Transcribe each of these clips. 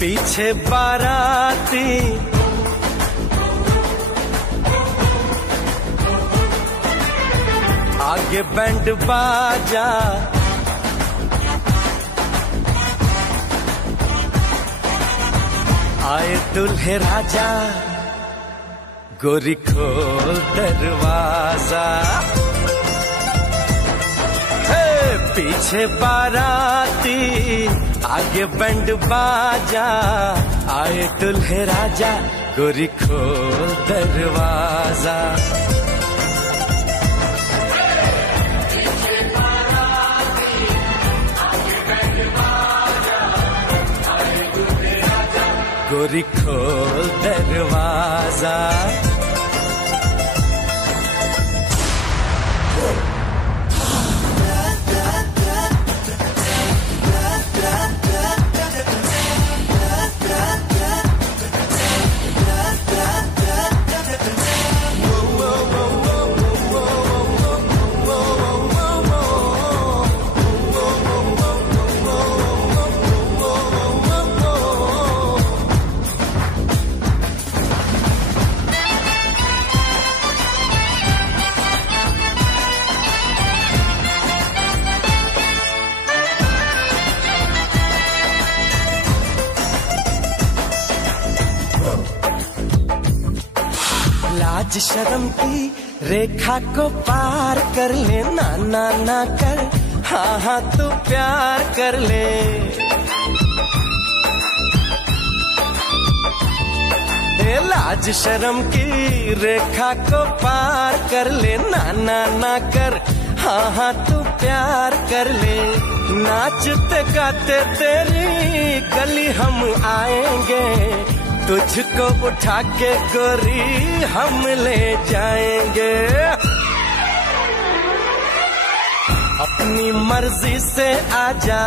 पीछे बाराती आगे बैंड बाजा, आए दुल्हे राजा, गोरी खोल दरवाजा। पीछे बाराती आगे बैंड बाजा, आए दुल्हे राजा, गोरी खोल दरवाजा। गोरी खोल दरवाजा। लाज शर्म की रेखा को पार कर ले, ना ना ना कर, हाँ हाँ तू प्यार कर ले। लाज शर्म की रेखा को पार कर ले, ना ना ना कर, हाँ हाँ तू प्यार कर ले। नाचते गाते तेरी गली हम आएंगे, तुझको उठा के गोरी हम ले जाएंगे। अपनी मर्जी से आजा,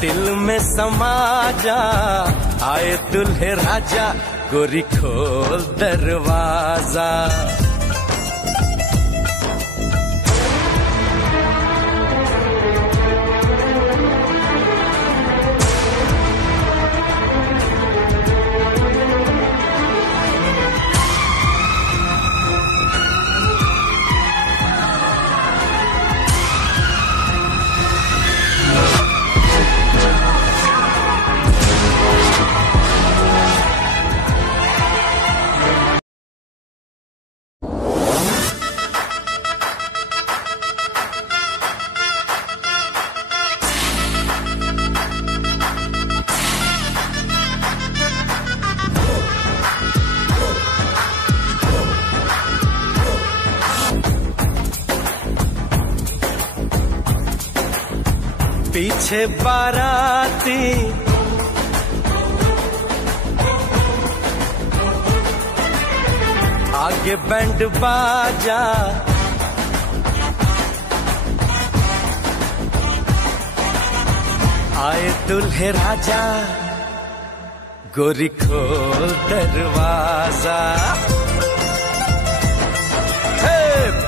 दिल में समा जा, आए दुल्हे राजा, गोरी खोल दरवाजा। पीछे बाराती आगे बैंड बाजा, आए दुल्हे राजा, गोरी खोल दरवाजा।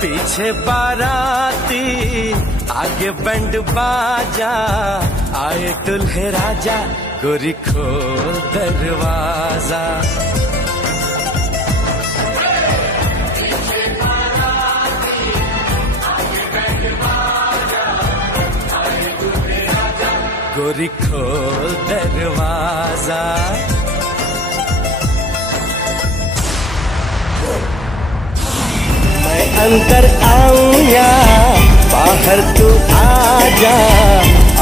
पीछे बाराती आगे बैंड बाजा, आए दुल्हे राजा, गोरी खोल दरवाजा। गोरी खोल दरवाजा। मैं अंदर आऊं या बाहर तू आजा,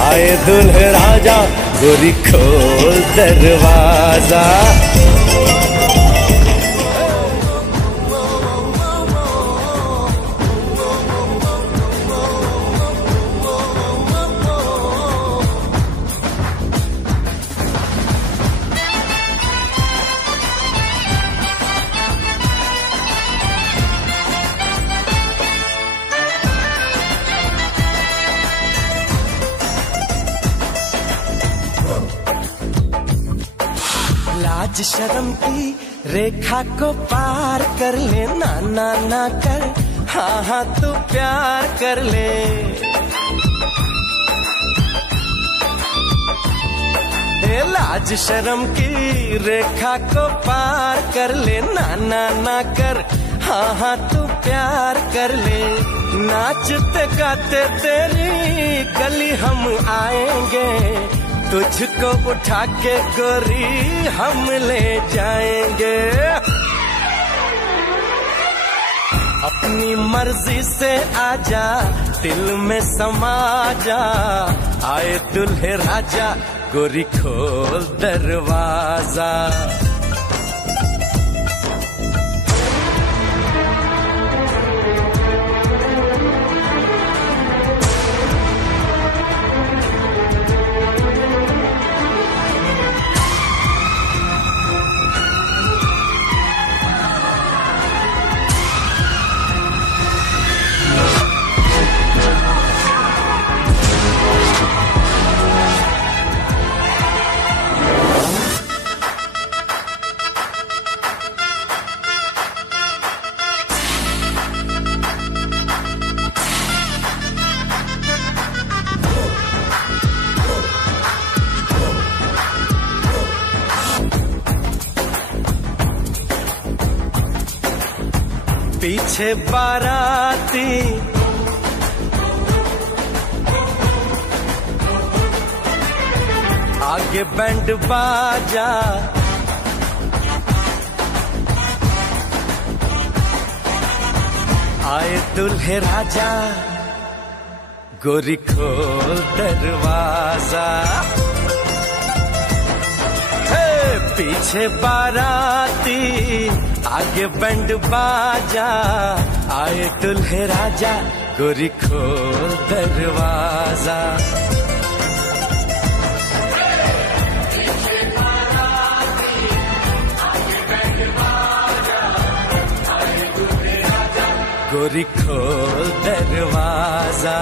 आए दुल्हे राजा, गोरी खोल दरवाजा। लाज शर्म की रेखा को पार कर ले, ना ना ना कर, हाँ हाँ तू प्यार कर ले। लाज शर्म की रेखा को पार कर ले, ना ना ना कर, हाँ हाँ तू प्यार कर ले। नाचते गाते तेरी गली हम आएंगे, तुझको उठा के गोरी हम ले जाएंगे। अपनी मर्जी से आजा, दिल में समा जा, आए दुल्हे राजा, गोरी खोल दरवाजा। पीछे बाराती आगे बैंड बाजा, आए दुल्हे राजा, गोरी खोल दरवाजा। पीछे बाराती आगे बैंड बाजा, आए दुल्हे राजा, गोरी खोल दरवाजा। गोरी खोल दरवाजा।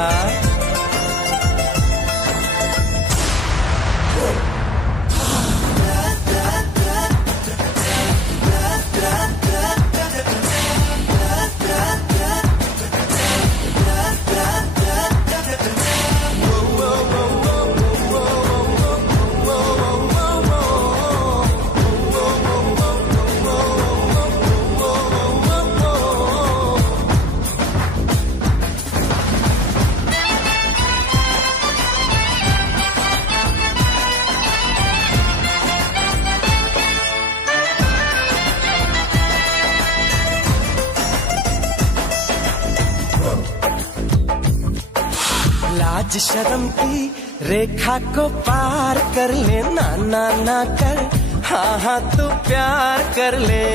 लाज शर्म की रेखा को पार कर ले, ना ना ना कर, हाँ हाँ तू प्यार कर ले।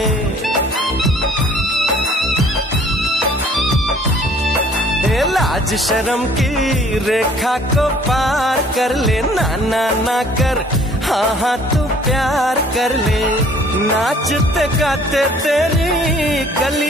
लाज शर्म की रेखा को पार कर ले, ना ना ना कर, हाँ हाँ तू प्यार कर ले। नाचते गाते तेरी गली